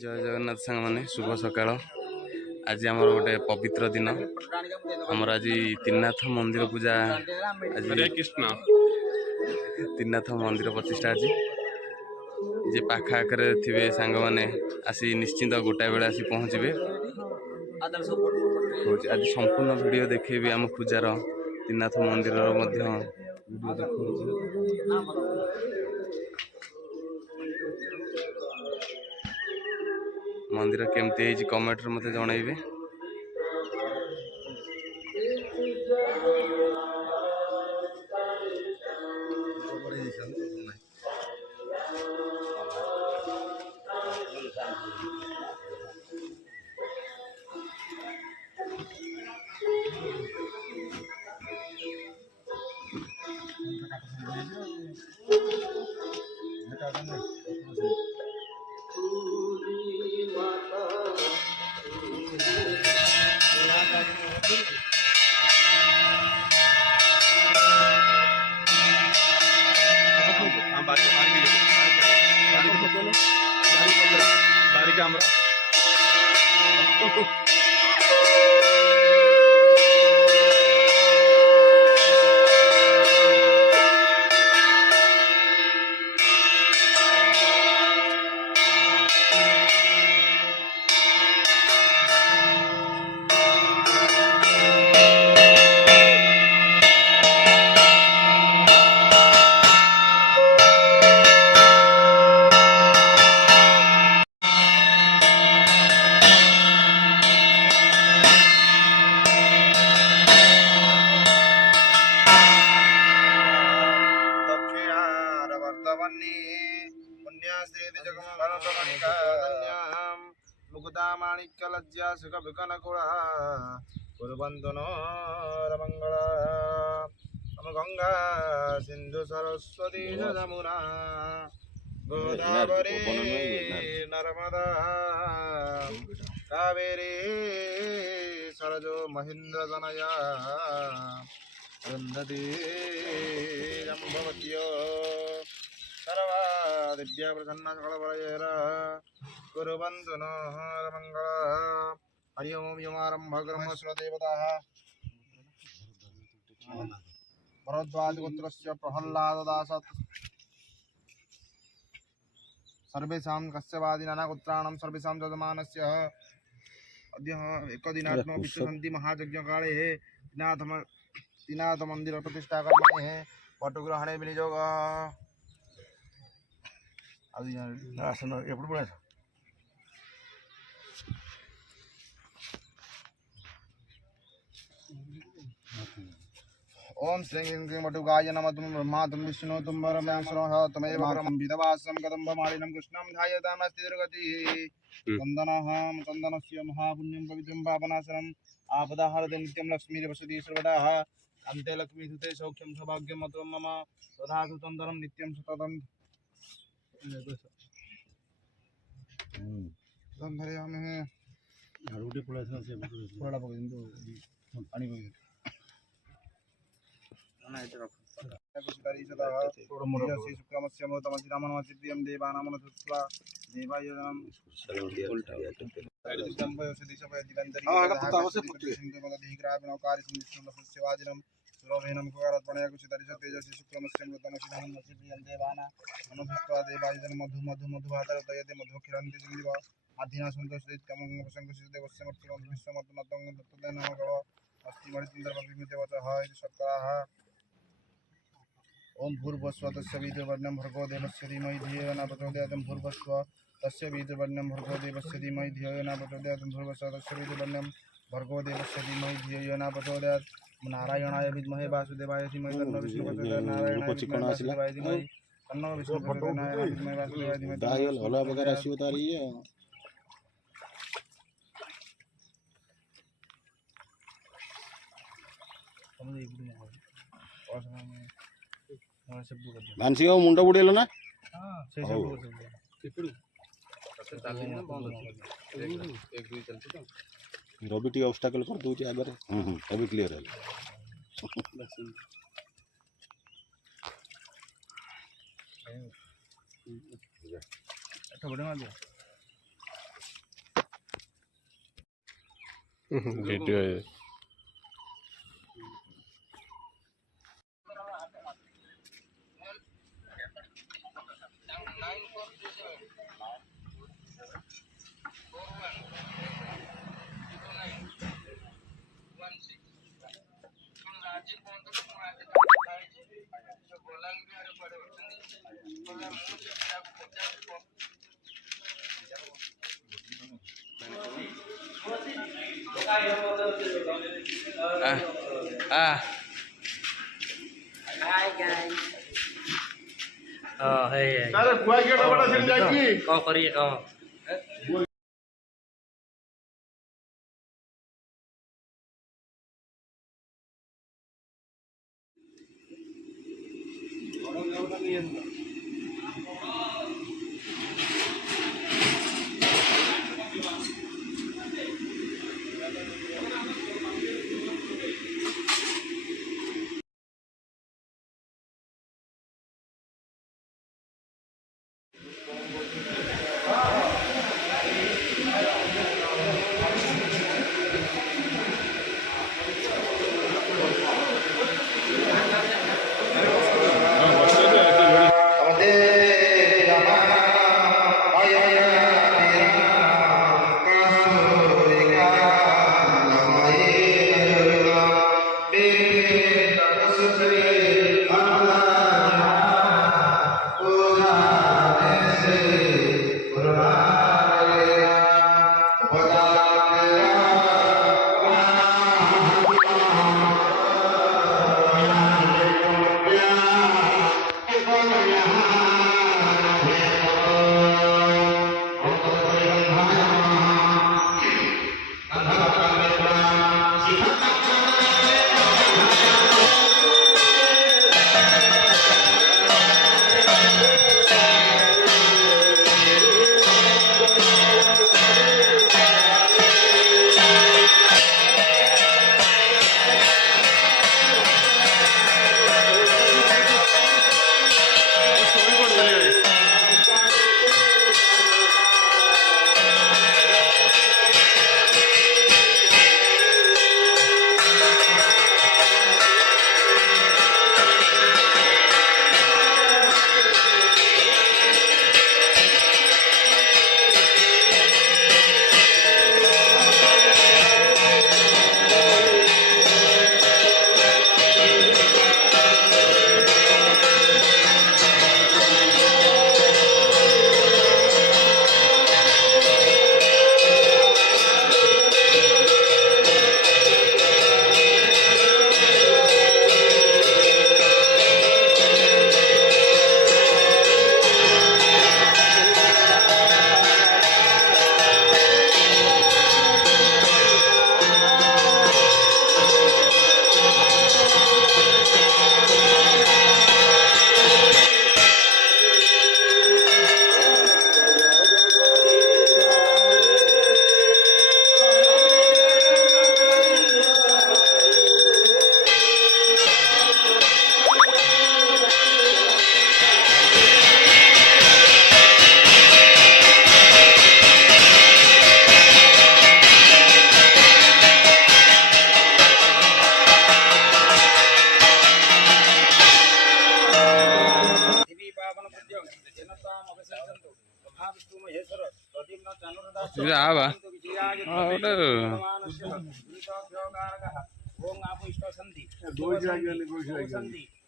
जय जगन्नाथ सांग मैंने शुभ सकाळ। आज आमर गोटे पवित्र दिन आमर आज त्रिनाथ मंदिर पूजा आज कृष्ण त्रिनाथ मंदिर प्रतिष्ठा आज जे पाखा आखरे थे सांग मैंने आसी निश्चिंत गोटाए बेले आसी पहुँचे। आज संपूर्ण वीडियो देखेबी आम पूजार त्रिनाथ मंदिर वीडियो मंदिर केमती है कमेंट मत जनइबे। मुकुदामाणिक्यलज्जा सुखविकनकुला कुर्वन्तु नो रमङ्गला नम गंगा सिंधु सरस्वती जमुना गोदावरी नर्मदा कावेरी सरजो महेन्द्र जनया वृन्दती जम्भवत्यो सर्वा दिव्या प्रसन्न सकलवरयेर कुर्वन्तु नो रमङ्गला। हरि ओम यमारम्भ कर्मस्वदेवताः भरद्वाजगोत्रस्य प्रहल्लाददासत् सर्वेषां कश्यपादीनां गोत्राणां सर्वेषां यजमानस्य अद्य एकदिनात्मक विश्वशान्ति महायज्ञकाले त्रिनाथ मंदिर प्रतिष्ठा कर्मणे पटग्रहणे विनियोग आसन एपड़ पड़ा ओम श्री क्लीं वटुकाय नमः। तुम ब्रह्मा तुम विष्णु तुम परमेश्वरः तमेव विदवासं कदम्बमालिनं कृष्णं ध्यायतामस्ति दुर्गतिः। चन्दनहं चन्दनस्य महापुण्यं पवित्रं पापनाशनम् आपदाहरते नित्यं लक्ष्मीर्वसति सर्वदा अन्ते लक्ष्मीधुते सौख्यं सौभाग्यं अतो मम ददातु चन्दनं नित्यं सततं। धरयामहे झाड़ूटी पड़ा से पड़ा पकड़ पानी पकड़ शुक्रमस्य मोदमचिरामनमचिद्यं देवानामनसुत्वा देवायोजनं सुरभेनं कुकारत्पणयकुचितरिष तेजसि शुक्रमस्य मृतमचिरामनमचिद्यं देवानामनसुत्वा देवायोजनं मधु मधु मधुवातरतयते मधुक्षिरन्ति जिन्दिव आधिना सन्तोषितमङ्गलशङ्कुशित देवस्य मर्त्यमधुविश्वमर्तनतं दत्तदेनमगव अस्ति मणिचन्द्रपविमिते वचः इति शक्ताः। ओम भूर्भुवस्व तस्य वीर्यवर्णं भर्गो देवस्य धीमहि धियो यो न प्रचोदयात्। भूर्भुवस्व तस्य वीर्यवर्णं भर्गो देवस्य धीमहि धियो यो न प्रचोदयात्। भूर्भुवस्व तस्य वीर्यवर्णं भर्गो देवस्य धीमहि धियो यो न प्रचोदयात्। नारायणाय विद्महे वासुदेवाय धीमहि तन्नो विष्णुः प्रचोदयात्। नारायणाय विद्महे वासुदेवाय धीमहि तन्नो विष्णुः प्रचोदयात्। नारायणाय विद्महे वासुदेवाय धीमहि तन्नो विष्णुः प्रचोदयात्। ମାନସିକ ମୁଣ୍ଡ ବୁଡେଇଲ ନା ହଉ। ରବି ଟିକେ ଅବଷ୍ଟାକଲ କରିଦଉଛି ଆଗରେ। ଏବେ କ୍ଲିୟର ହେଲା। ଭିଡ଼ିଓ କଣ କରିବେ କହ?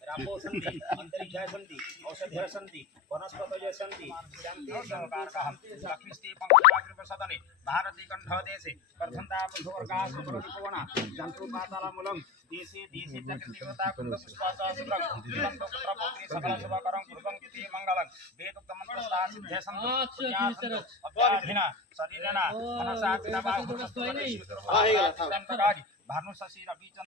रापो सन्ति अंतरिक्षाय सन्ति औषधयः सन्ति वनस्पतयः सन्ति लक्ष्मीस्ते पंकजाग्रप्रसादने भारती कंठदेशे वर्धन्ता बन्धुवर्गाः सुप्रतिपवना जन्तुपातालमूलं देशे देशे चक्रदेवता कुन्दपुष्पाचासुरं पुत्रपुत्री सकल शुभकरं कुर्वन्ति ते मङ्गलं वेदोक्तमन्त्रस्ता सिद्ध्यसन्तु पुण्यासन्तु अभ्याधिना शरीरेण मनसा चित्तवा भानुशशि रवि